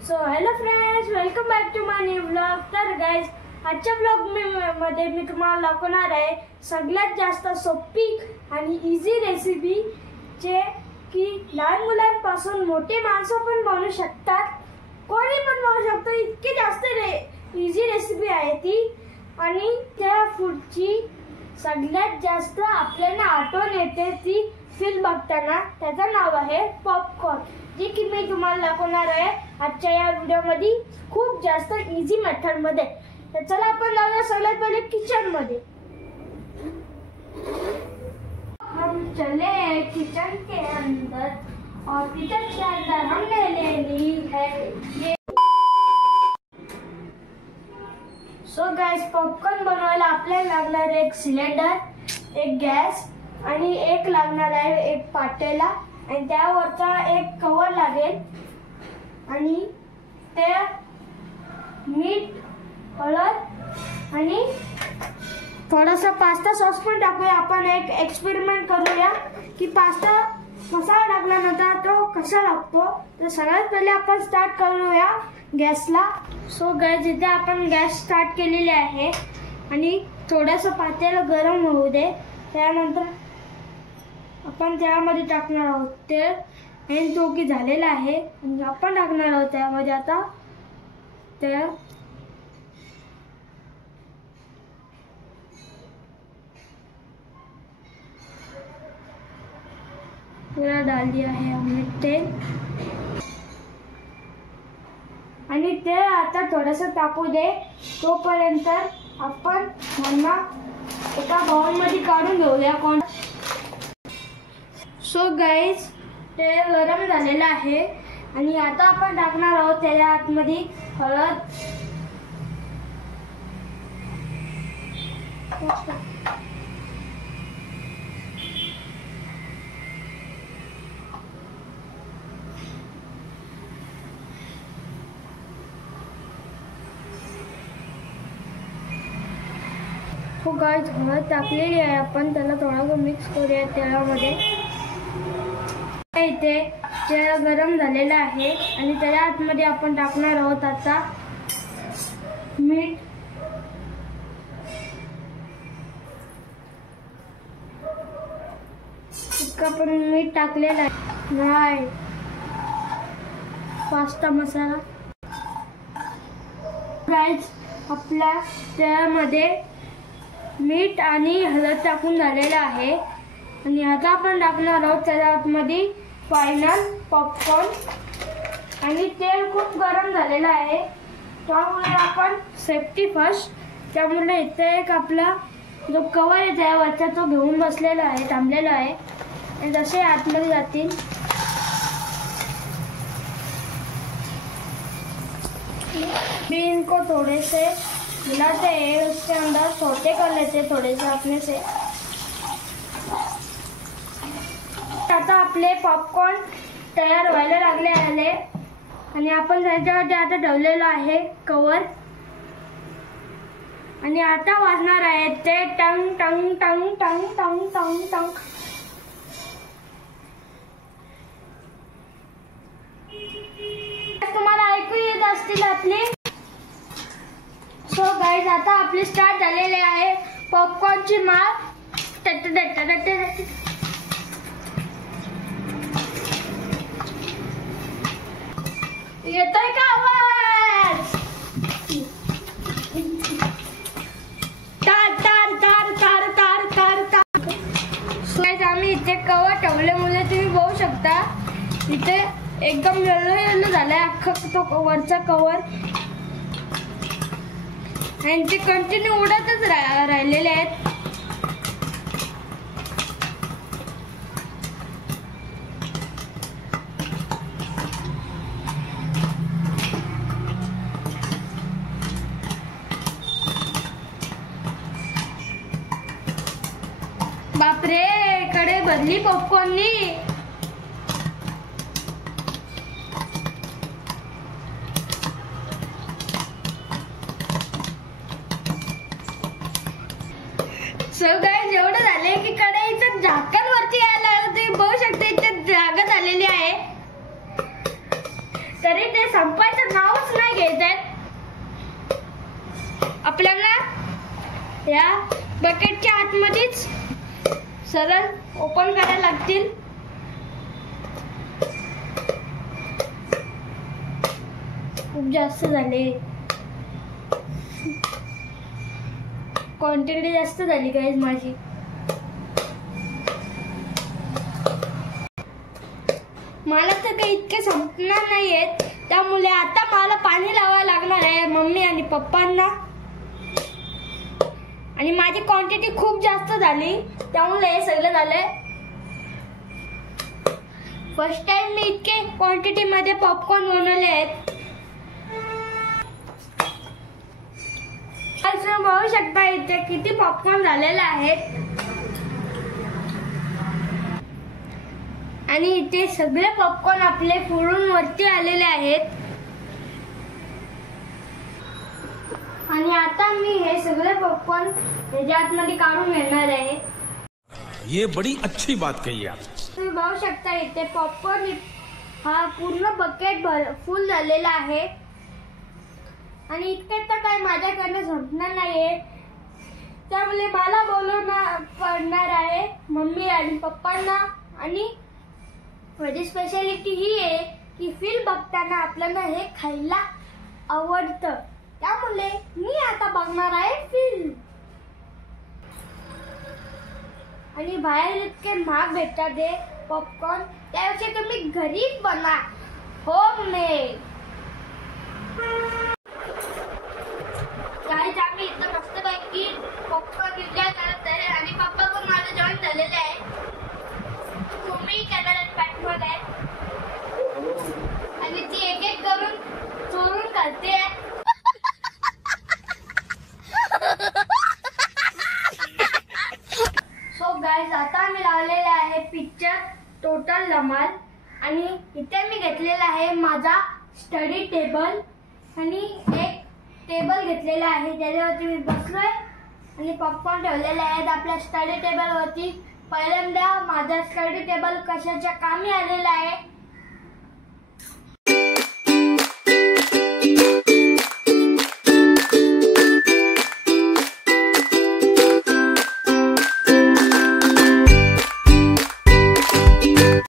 So hello friends, welcome back to my new vlog. तर guys, आजच्या vlog मध्ये मी तुम्हाला दाखवणार आहे सगळ्यात जास्त सोपी आणि इझी रेसिपी जे की लहान मुलांपासून मोठे माणसं पण बनवू शकतात, कोणी पण बनवू शकतो। इतकी जास्त इझी रेसिपी आहे ती आणि त्या फूडची सगळ्यात जास्त आपल्याला आठवण येते ती फिल्म बघताना। त्याचं नाव आहे पॉपकॉर्न, जी की मी तुम्हाला दाखवणार आहे आजच्या या व्हिडिओमध्ये खूप जास्त इझी मेथड मध्ये। तर चला आपण जाऊया सगळ्यात पहिले किचन मध्ये। हम चले किचन के अंदर और किचन के अंदर हमने ले ली है ये। सो गाइस, पॉपकॉर्न बनवायला आपल्याला लागणार आहे एक सिलेंडर, एक गॅस आणि एक लागणार आहे एक पातेला आणि त्यावरचा एक कव्हर लागेल आणि ते मीठ, हळद आणि थोडासा पास्ता सॉस पण टाकूया। आपण एक एक्सपेरिमेंट करूया की पास्ता मसाला टाकल्यानंतर तो कसा लागतो। तर सगळ्यात पहिले आपण स्टार्ट करूया गॅसला। सो गाइस, इथे आपण गॅस स्टार्ट केलेली आहे आणि थोडंसं पातेलं गरम होऊ दे। त्यानंतर आपण त्यामध्ये टाकणार आहोत तेल आणि तो की झालेला आहे आणि आपण टाकणार आहोत त्यामध्ये आता तेल। पूरा डाल दिया है हमने तेल आणि ते आता थोडंसं तापू दे। तोपर्यंत आपण त्यांना एका बाउल मध्ये काढून घेऊया। सो गाइस, तेल गरम झालेलं आहे आणि आता आपण टाकणार आहोत त्याच्या आतमध्ये हळद, हो गाइस, हळद टाकलेली आहे आपण त्याला थोडंसं मिक्स करूया तेलामध्ये। इथे तेल गरम झालेलं आहे आणि त्याच्या आतमध्ये आपण टाकणार आहोत आता मीठ, आपण मीठ टाकलेलं आहे, पास्ता मसाला। गाइस, आपल्या तेलामध्ये मीठ आणि हळद टाकून झालेलं आहे आणि आता आपण टाकणार आहोत त्याच्या आतमध्ये फायनल पॉपकॉर्न आणि तेल खूप गरम झालेलं आहे त्यामुळे आपण सेफ्टी फर्स्ट, त्यामुळे इथे एक आपला जो कवर आहे त्यावरचा तो घेऊन बसलेला आहे, थांबलेला आहे आणि जसे आतमध्ये जातील भी इनको थोड़े से मिलाते हैं, उसके अंदर सौते कर लेते थोड़े से अपने से। आता आपले पॉपकॉर्न तयार व्हायला लागले आहे आणि आपण त्याच्यावरती आता ठेवलेलं आहे कवर आणि आता वाजणार आहे ते टंग टंग टंग टंग टंग टंग टंग। तुम्हाला ऐकू येत असतील आपली। सो गाइस, आता आपली स्टार्ट झालेले आहे पॉपकॉर्नची माळ। येतोय का आवाज? तार तार तार तार तार तार तार। गाइस, आम्ही इथे कवर ठेवल्यामुळे तुम्ही बघू शकता इथे एकदम येलो येलो झालाय अख्खा तो वरचा कवर आणि ते कंटिन्यू उडतच राहिलेले आहेत। बापरे, कडे बदली पॉपकॉर्ननी। सो गाइस, एवढं झाले की कढईचं झाकण वरती यायला तुम्ही बघू शकता इथे जागा झालेली आहे। तरी ते संपायचं नावच नाही घेत आहेत. आपल्याला या बकेटच्या आतमध्येच सरळ ओपन करायला लागतील. खूप जास्त झाले, क्वांटिटी जास्त झाली गाईज माझी. मला तर काही इतके संपणार नाहीयेत, त्यामुळे आता मला पाणी लावायला लागणार आहे मम्मी आणि पप्पांना. आणि माझी क्वांटिटी खूप जास्त झाली, त्यामुळे हे सगळं झालंय. फर्स्ट टाइम मी इतके क्वांटिटी मध्ये पॉपकॉर्न बनवले आहेत. असं बघू शकता इथे किती पॉपकॉर्न झालेले आहेत. आणि इथे सगळे पॉपकॉर्न आपले फुलून वरती आलेले आहेत. आणि आता मी हे सगळे पॉपकॉर्न ह्याच्या आतमध्ये काढून घेणार आहे. ये बड़ी अच्छी बात कही आप. तुम्ही बघू शकता इथे पॉपकॉर्न हा पूर्ण बकेट फुल झालेला आहे. आणि इतके तर काय माझ्याकडनं संपणार नाहीये, त्यामुळे मला बोलवणं पडणार आहे मम्मी आणि पप्पांना. आणि माझी स्पेशालिटी ही आहे की फिल्म बघताना आपल्याला हे खायला आवडतं, त्यामुळे मी आता बघणार आहे फिल्म. आणि बाहेर इतके महाग भेटतात हे पॉपकॉर्न, त्यापेक्षा तुम्ही घरी बनवा, होममेड. गाईज आम्ही इथं मस्तपैकी पॉपकॉर्न एन्जॉय करत आहे. आणि पप्पा पण माझे जॉईन झालेले आहे. तुम्ही कॅमेऱ्यात बॅकवर आहे आणि ती एक एक करून चोरून करते. सो गाईज आता आम्ही लावलेले आहे पिक्चर टोटल धमाल. आणि इथे मी घेतलेला आहे माझा स्टडी टेबल. आणि एक टेबल घेतलेला आहे ज्याच्यावरती मी बसलोय आणि पॉपकॉर्न ठेवलेले आहेत आपल्या स्टडी टेबलवरती. पहिल्यांदा माझा स्टडी टेबल कशाच्या कामी आलेला आहे